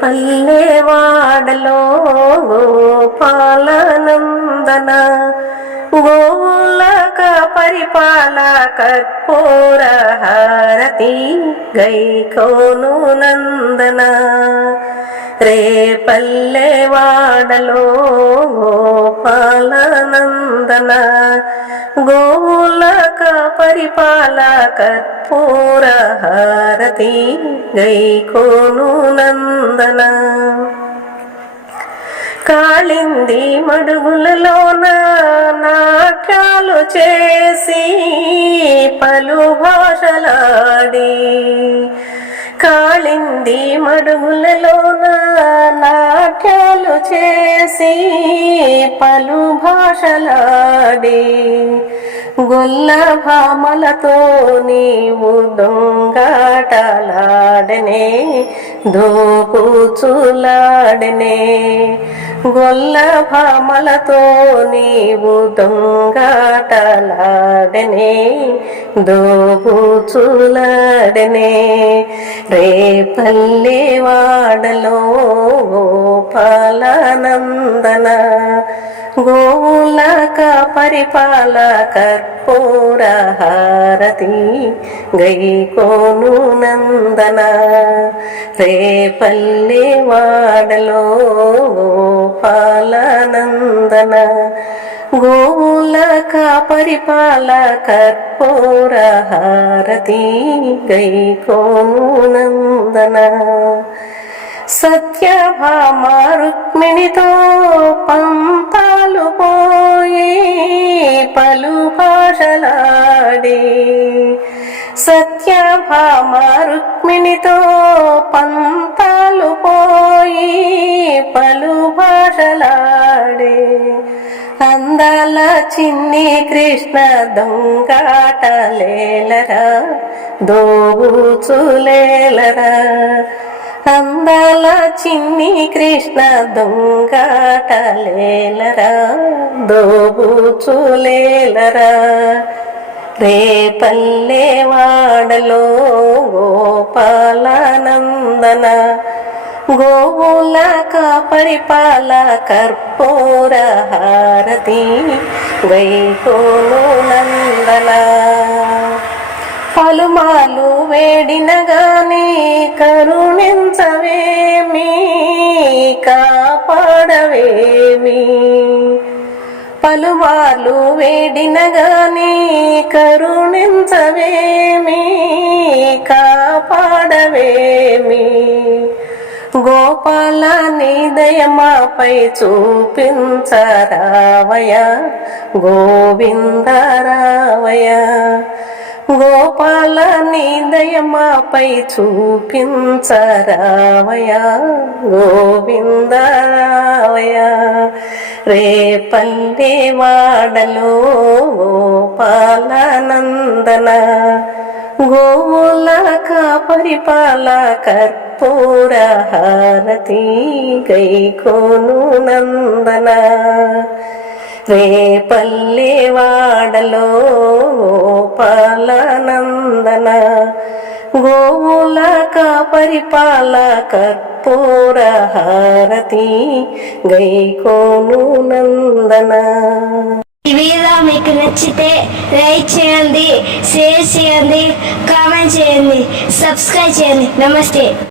పల్లెవాడలో గోపాలనందన గోలక పరిపాల కర్పూర హారతి గైకోను నందన. రే పల్లెవాడలో గో గోపాలనందన గోలక పరిపాల కర్పూర హారతి గైకోను నందన. కాళింది మడుగులలోన నాట్యాలు చేసి పలు భాషలాడి కాళింది మడుగులలోన నాట్యాలు చేసి పలు భాషలాడి గొల్ల భామలతో నీవు దొంగాటలాడనే దోపుచులాడనే. గొల్ల భామలతో నీవు దొంగాటలాడనే దోపుచులాడనే. రేపల్లె వాడలో గోపాలనందన గోవులక పరిపాల కర్పూర హారతి గైకోను నందన. రేపల్లి వాడలో గోపాలనందన గోవులక పరిపాల కర్పూర హారతి గైకోను నందన. సత్యభామ రుక్మిణితో పంతాలు పోయి పలు భాషలాడి. సత్యభామ రుక్మిణితో పంతాలు పోయి పలు భాషలాడి. అందాల చిన్ని కృష్ణ దొంగాటలేలరా దోబూచులేలరా అందాల చిన్ని కృష్ణ దొంగాటలేలరా దోబుచులేలరా రేపల్లె వాడలో గోపాలనందన గోవుల పరిపాల కర్పూర హారతి గైకోను నందనా. పలుమాలు వేడినగానే కరుణించవేమి? కాపాడవేమి? పలుమార్లు వేడినగానే కరుణించవేమి? కాపాడవేమి? గోపాల నిదయమాపై చూపించరావయ గోవిందరావయ గోపాల దయమాపై చూపించరావయ గోవిందరావయ రేపల్లి వాడలో గోపాలనందన గోవులక పరిపాల కర్పూర హారతి గైకోను నందన. రేపల్లి వాడలో గోపాలనందన గోవులక పరిపాల కర్పూర హారతి గైకోను నందన ఈ వీడియో మీకు నచ్చితే లైక్ చేయండి షేర్ చేయండి కామెంట్ చేయండి సబ్స్క్రైబ్ చేయండి. నమస్తే.